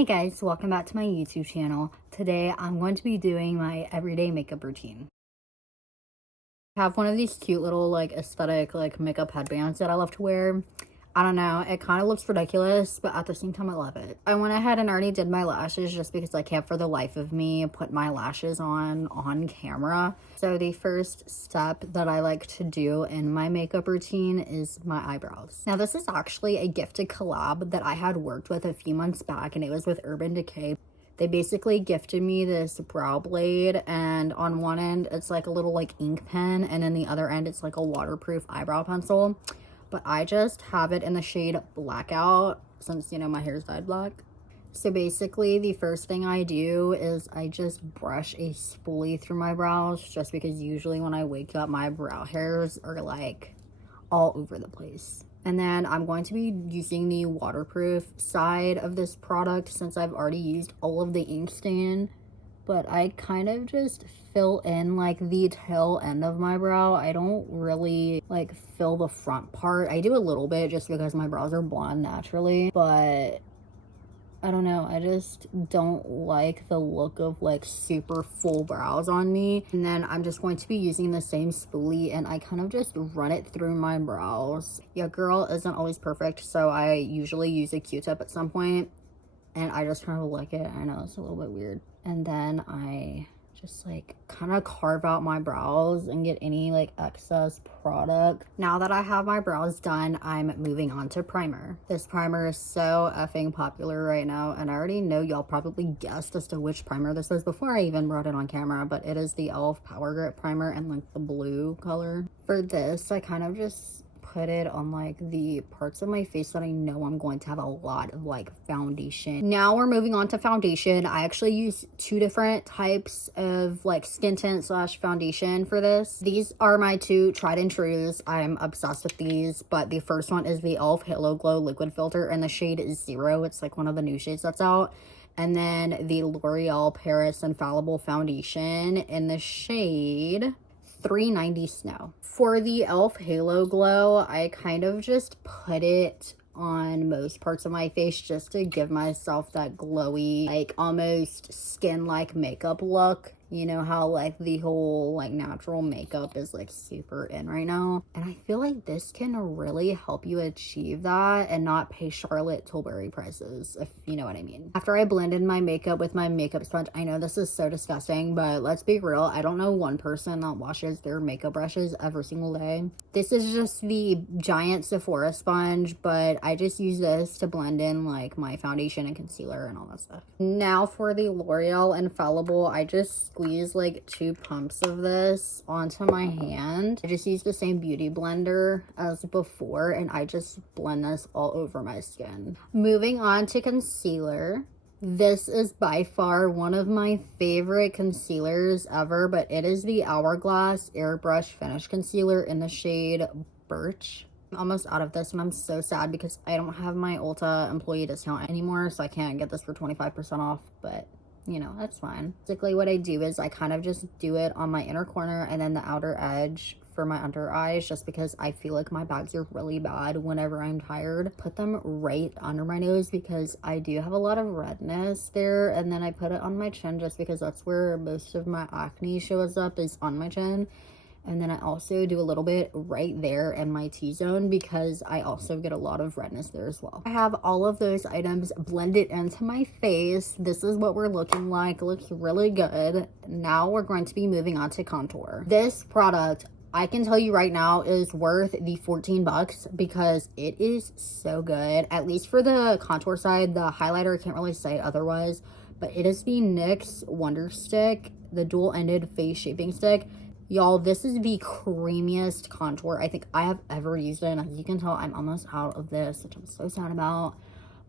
Hey guys, welcome back to my YouTube channel. Today I'm going to be doing my everyday makeup routine. I have one of these cute little like aesthetic like makeup headbands that I love to wear. I don't know, it kind of looks ridiculous, but at the same time I love it. I went ahead and already did my lashes just because I can't for the life of me put my lashes on camera. So the first step that I like to do in my makeup routine is my eyebrows. Now this is actually a gifted collab that I had worked with a few months back, and it was with Urban Decay. They basically gifted me this brow blade, and on one end it's like a little like ink pen, and then the other end it's like a waterproof eyebrow pencil. But I just have it in the shade Blackout since, you know, my hair's dyed black. So basically the first thing I do is I just brush a spoolie through my brows, just because usually when I wake up my brow hairs are like all over the place. And then I'm going to be using the waterproof side of this product since I've already used all of the ink stain. But I kind of just fill in like the tail end of my brow. I don't really like fill the front part. I do a little bit just because my brows are blonde naturally, but I don't know, I just don't like the look of like super full brows on me. And then I'm just going to be using the same spoolie and I kind of just run it through my brows. Your girl isn't always perfect, so I usually use a Q-tip at some point and I just kind of lick it. I know it's a little bit weird. And then I just like kind of carve out my brows and get any like excess product. Now that I have my brows done, I'm moving on to primer. This primer is so effing popular right now, and I already know y'all probably guessed as to which primer this is before I even brought it on camera, but it is the e.l.f. Power Grip Primer in like the blue color. For this, I kind of just put it on like the parts of my face that I know I'm going to have a lot of like foundation. Now we're moving on to foundation. I actually use two different types of like skin tint slash foundation for this. These are my two tried and trues. I'm obsessed with these, but the first one is the e.l.f. Halo Glow Liquid Filter and the shade is 0. It's like one of the new shades that's out. And then the L'Oreal Paris Infallible Foundation in the shade 390 Snow. For the e.l.f. Halo Glow, I kind of just put it on most parts of my face just to give myself that glowy, like almost skin-like makeup look. You know how like the whole like natural makeup is like super in right now, and I feel like this can really help you achieve that and not pay Charlotte Tilbury prices, if you know what I mean. After I blended my makeup with my makeup sponge, I know this is so disgusting, but let's be real, I don't know one person that washes their makeup brushes every single day. This is just the giant Sephora sponge, but I just use this to blend in like my foundation and concealer and all that stuff. Now for the L'Oreal Infallible, I just squeeze like 2 pumps of this onto my hand. I just use the same beauty blender as before and I just blend this all over my skin. Moving on to concealer. This is by far one of my favorite concealers ever, but it is the Hourglass Airbrush Finish Concealer in the shade Birch. I'm almost out of this and I'm so sad because I don't have my Ulta employee discount anymore, so I can't get this for 25% off, but you know, that's fine. Basically what I do is I kind of just do it on my inner corner and then the outer edge for my under eyes, just because I feel like my bags are really bad whenever I'm tired. Put them right under my nose because I do have a lot of redness there, and then I put it on my chin just because that's where most of my acne shows up, is on my chin. And then I also do a little bit right there in my T-zone because I also get a lot of redness there as well. I have all of those items blended into my face. This is what we're looking like. It looks really good. Now we're going to be moving on to contour. This product, I can tell you right now, is worth the 14 bucks because it is so good. At least for the contour side. The highlighter, I can't really say otherwise, but it is the NYX Wonder Stick, the dual-ended face shaping stick. Y'all, this is the creamiest contour I think I have ever used it, and as you can tell, I'm almost out of this, which I'm so sad about.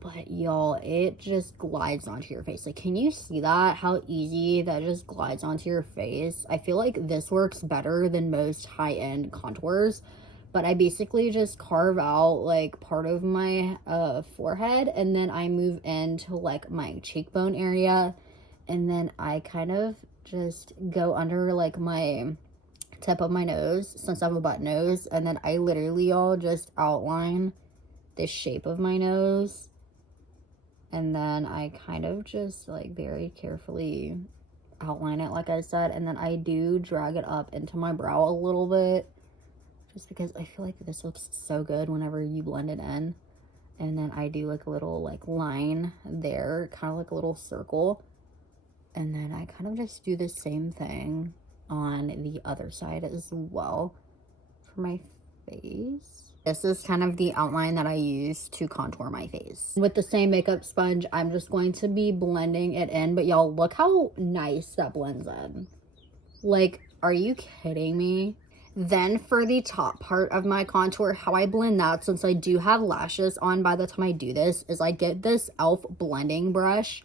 But y'all, it just glides onto your face. Like, can you see that? How easy that just glides onto your face? I feel like this works better than most high-end contours. But I basically just carve out like part of my forehead, and then I move into like my cheekbone area, and then I kind of just go under like my tip of my nose since I have a button nose, and then I literally all just outline the shape of my nose And then I kind of just like very carefully outline it, like I said. And then I do drag it up into my brow a little bit, just because I feel like this looks so good whenever you blend it in. And then I do like a little like line there, kind of like a little circle. And then I kind of just do the same thing on the other side as well for my face. This is kind of the outline that I use to contour my face. With the same makeup sponge, I'm just going to be blending it in, but y'all, look how nice that blends in. Like, are you kidding me? Then for the top part of my contour, how I blend that, since I do have lashes on by the time I do this, is I get this e.l.f. blending brush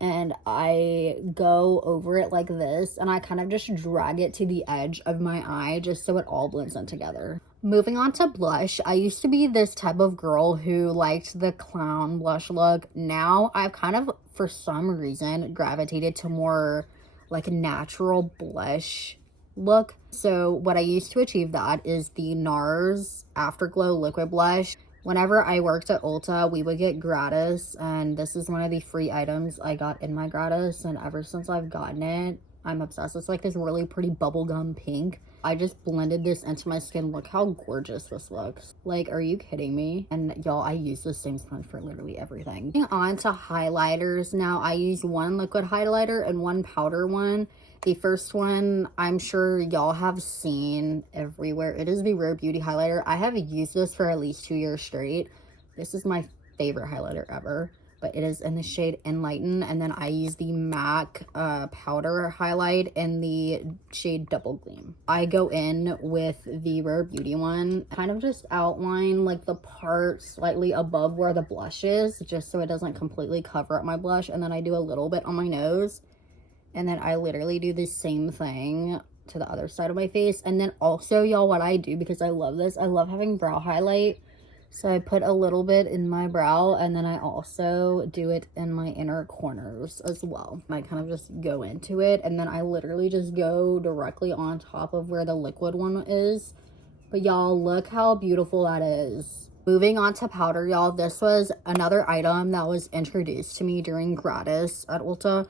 and I go over it like this, and I kind of just drag it to the edge of my eye just so it all blends in together. Moving on to blush, I used to be this type of girl who liked the clown blush look. Now I've kind of, for some reason, gravitated to more like natural blush look. So what I use to achieve that is the NARS Afterglow Liquid Blush. Whenever I worked at Ulta, we would get gratis, and this is one of the free items I got in my gratis, and ever since I've gotten it, I'm obsessed. It's like this really pretty bubblegum pink. I just blended this into my skin. Look how gorgeous this looks. Like, are you kidding me? And y'all, I use the same sponge for literally everything. Moving on to highlighters now. I use one liquid highlighter and one powder one. The first one, I'm sure y'all have seen everywhere. It is the Rare Beauty highlighter. I have used this for at least 2 years straight. This is my favorite highlighter ever, but it is in the shade Enlighten. And then I use the MAC powder highlight in the shade Double Gleam. I go in with the Rare Beauty one, kind of just outline like the part slightly above where the blush is, just so it doesn't completely cover up my blush. And then I do a little bit on my nose. And then I literally do the same thing to the other side of my face. And then also, y'all, what I do, because I love this, I love having brow highlight. So I put a little bit in my brow, and then I also do it in my inner corners as well. I kind of just go into it, and then I literally just go directly on top of where the liquid one is. But y'all, look how beautiful that is. Moving on to powder, y'all. This was another item that was introduced to me during gratis at Ulta.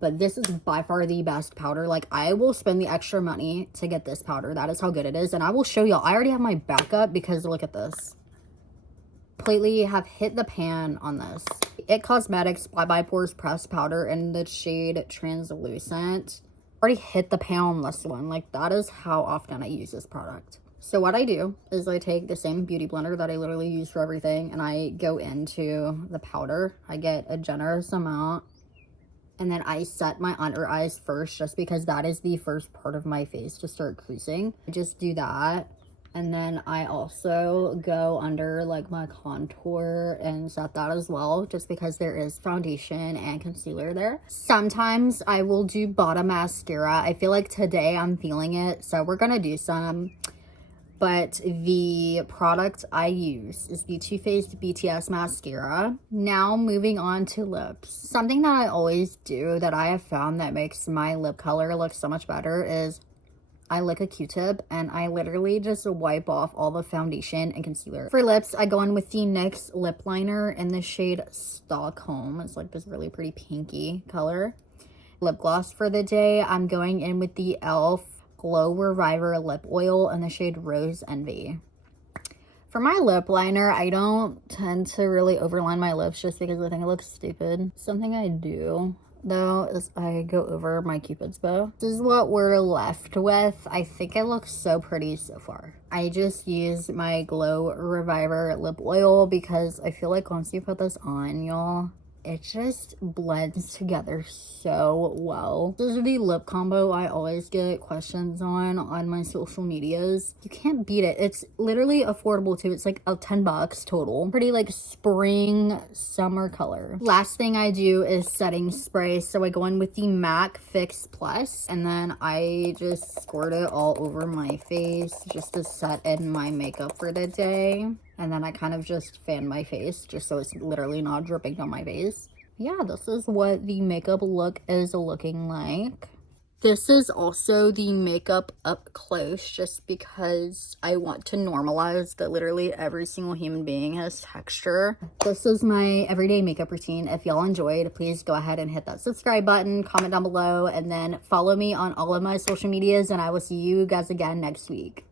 But this is by far the best powder. Like, I will spend the extra money to get this powder. That is how good it is. And I will show y'all. I already have my backup because look at this. Completely have hit the pan on this. It Cosmetics Fly by Pores Pressed Powder in the shade Translucent. Already hit the pan on this one. Like, that is how often I use this product. So what I do is I take the same beauty blender that I literally use for everything, and I go into the powder. I get a generous amount. And then I set my under eyes first, just because that is the first part of my face to start creasing. I just do that. And then I also go under like my contour and set that as well, just because there is foundation and concealer there. Sometimes I will do bottom mascara. I feel like today I'm feeling it, so we're gonna do some. But the product I use is the Too Faced BTS mascara. Now moving on to lips. Something that I always do that I have found that makes my lip color look so much better is I lick a Q-tip and I literally just wipe off all the foundation and concealer. For lips, I go in with the NYX lip liner in the shade Stockholm. It's like this really pretty pinky color. Lip gloss for the day, I'm going in with the e.l.f. Glow Reviver Lip Oil in the shade Rose Envy. For my lip liner, I don't tend to really overline my lips just because I think it looks stupid. Something I do, though, is I go over my Cupid's bow. This is what we're left with. I think it looks so pretty so far. I just use my Glow Reviver Lip Oil because I feel like once you put this on, y'all, it just blends together so well. This is the lip combo I always get questions on my social medias. You can't beat it. It's literally affordable too. It's like a $10 total. Pretty like spring summer color. Last thing I do is setting spray. So I go in with the MAC Fix Plus, and then I just squirt it all over my face just to set in my makeup for the day. And then I kind of just fan my face just so it's literally not dripping on my face. Yeah, this is what the makeup look is looking like. This is also the makeup up close, just because I want to normalize that literally every single human being has texture. This is my everyday makeup routine. If y'all enjoyed, please go ahead and hit that subscribe button, comment down below, and then follow me on all of my social medias, and I will see you guys again next week.